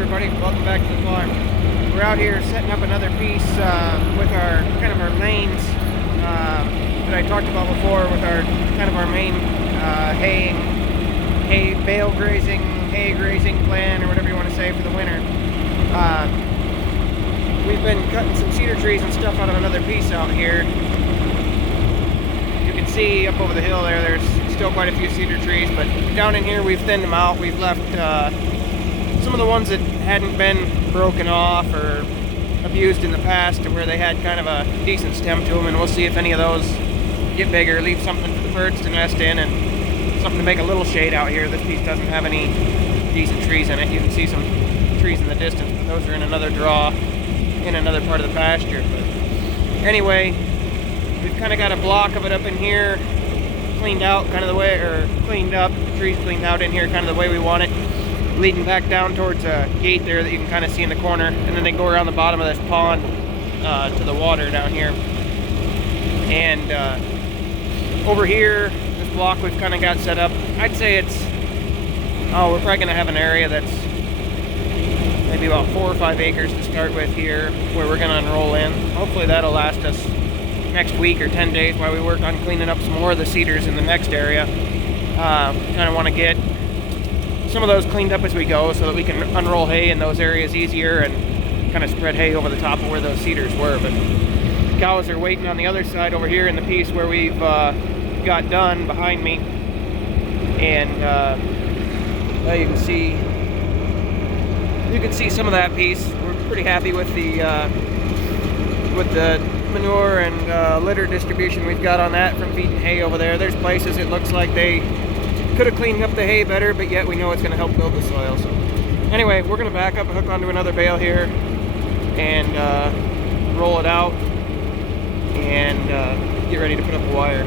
everybody, welcome back to the farm. We're out here setting up another piece with our our lanes that I talked about before, with our our main hay bale grazing, hay grazing plan, or whatever you want to say, for the winter. We've been cutting some cedar trees and stuff out of another piece out here. You can see up over the hill there's still quite a few cedar trees, but down in here we've thinned them out. We've left some of the ones that hadn't been broken off or abused in the past, to where they had kind of a decent stem to them, and we'll see if any of those get bigger, leave something for the birds to nest in, and something to make a little shade out here. This piece doesn't have any decent trees in it. You can see some trees in the distance, but those are in another draw in another part of the pasture. But anyway, we've kind of got a block of it up in here cleaned out kind of the way, or cleaned up, the trees cleaned out in here kind of the way we want it, leading back down towards a gate there that you can kind of see in the corner, and then they go around the bottom of this pond to the water down here. And over here, this block we've kind of got set up, I'd say it's, we're probably going to have an area that's maybe about 4 or 5 acres to start with here, where we're going to unroll in. Hopefully that'll last us next week or 10 days while we work on cleaning up some more of the cedars in the next area. Kind of want to get some of those cleaned up as we go, so that we can unroll hay in those areas easier and kind of spread hay over the top of where those cedars were. But the cows are waiting on the other side over here in the piece where we've got done behind me, and you can see some of that piece. We're pretty happy with the manure and litter distribution we've got on that from feeding hay over there. There's places it looks like they could have cleaned up the hay better, but yet we know it's going to help build the soil. So anyway, we're going to back up and hook onto another bale here and roll it out and get ready to put up the wire.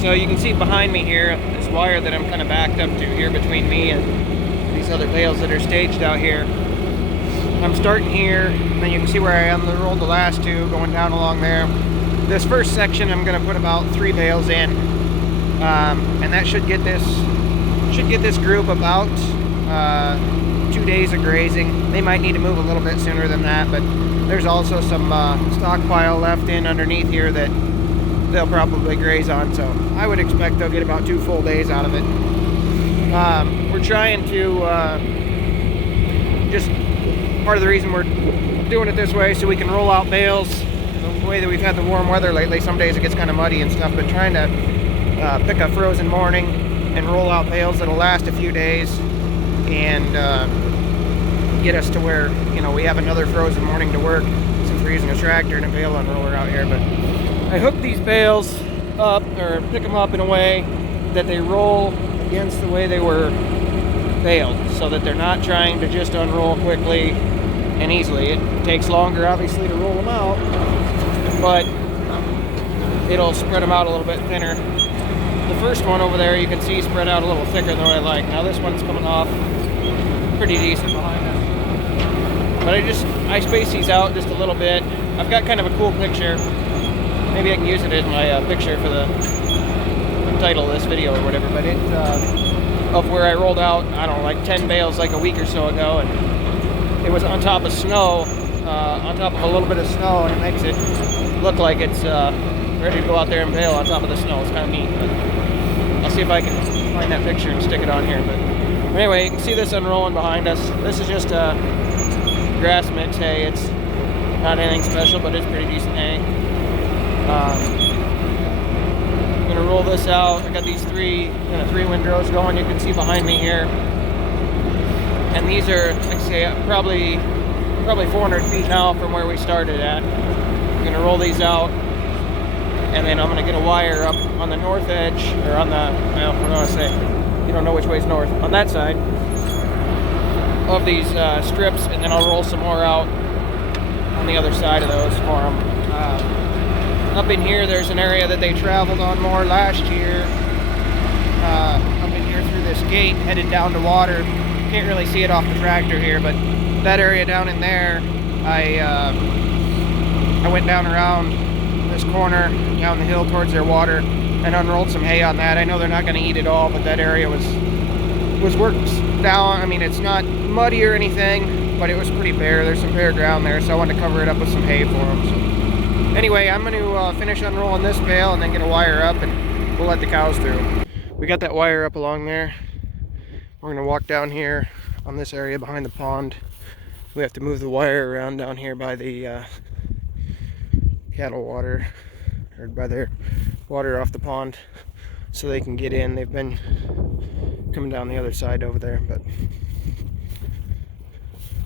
So you can see behind me here, this wire that I'm kind of backed up to here between me and these other bales that are staged out here. I'm starting here, and then you can see where I unrolled the last two going down along there. This first section I'm going to put about 3 bales in, and that should get this group about 2 days of grazing. They might need to move a little bit sooner than that, but there's also some stockpile left in underneath here that they'll probably graze on, so I would expect they'll get about 2 full days out of it. We're trying to just, part of the reason we're doing it this way, so we can roll out bales the way that we've had the warm weather lately. Some days it gets kind of muddy and stuff, but trying to pick a frozen morning and roll out bales that'll last a few days and get us to where, we have another frozen morning to work, since we're using a tractor and a bale unroller out here. But I hook these bales up, or pick them up in a way that they roll against the way they were baled, so that they're not trying to just unroll quickly and easily. It takes longer, obviously, to roll them out, but it'll spread them out a little bit thinner. The first one over there, you can see, spread out a little thicker than what I like. Now this one's coming off pretty decent behind us. But I space these out just a little bit. I've got kind of a cool picture. Maybe I can use it as my picture for the title of this video or whatever, but it's of where I rolled out, I don't know, like 10 bales like a week or so ago, and it was on top of snow, on top of a little bit of snow, and it makes it look like it's ready to go out there and bale on top of the snow. It's kind of neat, but I'll see if I can find that picture and stick it on here. But anyway, you can see this unrolling behind us. This is just a grass mix hay. It's not anything special, but it's pretty decent hay. I'm going to roll this out. I got these 3 windrows going, you can see behind me here. And these are, like I say, probably 400 feet now from where we started at. I'm going to roll these out, and then I'm going to get a wire up on the north edge, or on the, well, what do I say? You don't know which way's north. On that side of these strips, and then I'll roll some more out on the other side of those for them. Up in here, there's an area that they traveled on more last year. Up in here through this gate, headed down to water. Can't really see it off the tractor here, but that area down in there, I went down around this corner, down the hill towards their water, and unrolled some hay on that. I know they're not going to eat it all, but that area was worked down. I mean, it's not muddy or anything, but it was pretty bare. There's some bare ground there, so I wanted to cover it up with some hay for them. So anyway, I'm going to finish unrolling this bale and then get a wire up, and we'll let the cows through. We got that wire up along there. We're going to walk down here on this area behind the pond. We have to move the wire around down here by the cattle water, or by their water off the pond, so they can get in. They've been coming down the other side over there, but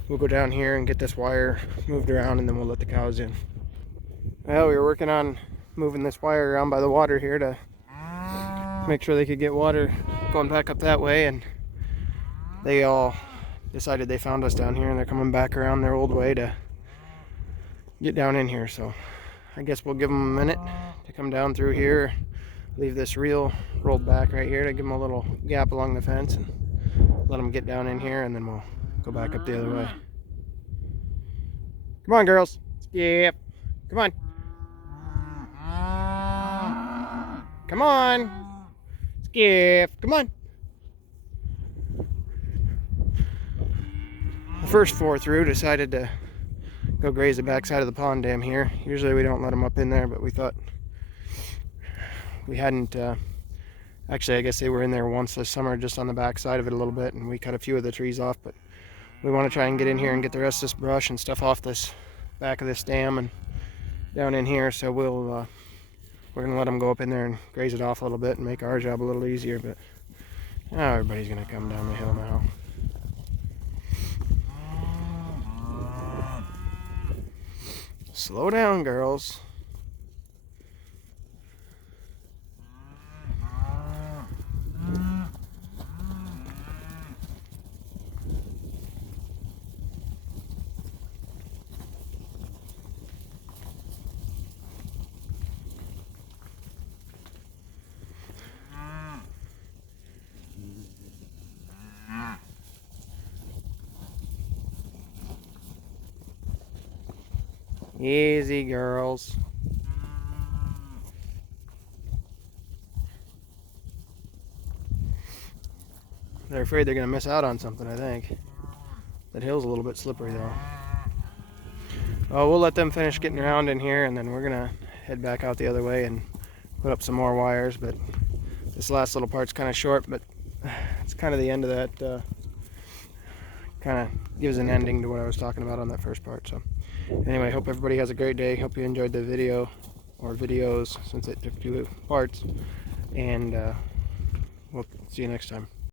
we'll go down here and get this wire moved around, and then we'll let the cows in. Well, we were working on moving this wire around by the water here to make sure they could get water going back up that way, and they all decided they found us down here, and they're coming back around their old way to get down in here. So I guess we'll give them a minute to come down through here, leave this reel rolled back right here to give them a little gap along the fence, and let them get down in here, and then we'll go back up the other way. Come on, girls. Skip. Come on. Come on. Skip. Come on. The first four through decided to go graze the backside of the pond dam here. Usually we don't let them up in there, but we thought we hadn't. Actually, I guess they were in there once this summer, just on the backside of it a little bit, and we cut a few of the trees off. But we want to try and get in here and get the rest of this brush and stuff off this back of this dam and down in here. So we're gonna let them go up in there and graze it off a little bit and make our job a little easier. But now everybody's gonna come down the hill now. Slow down, girls. Easy, girls. They're afraid they're going to miss out on something, I think. That hill's a little bit slippery, though. Oh, we'll let them finish getting around in here, and then we're going to head back out the other way and put up some more wires. But this last little part's kind of short, but it's kind of the end of that. Kind of gives an ending to what I was talking about on that first part. So anyway, hope everybody has a great day. Hope you enjoyed the video, or videos, since it took 2 parts. And we'll see you next time.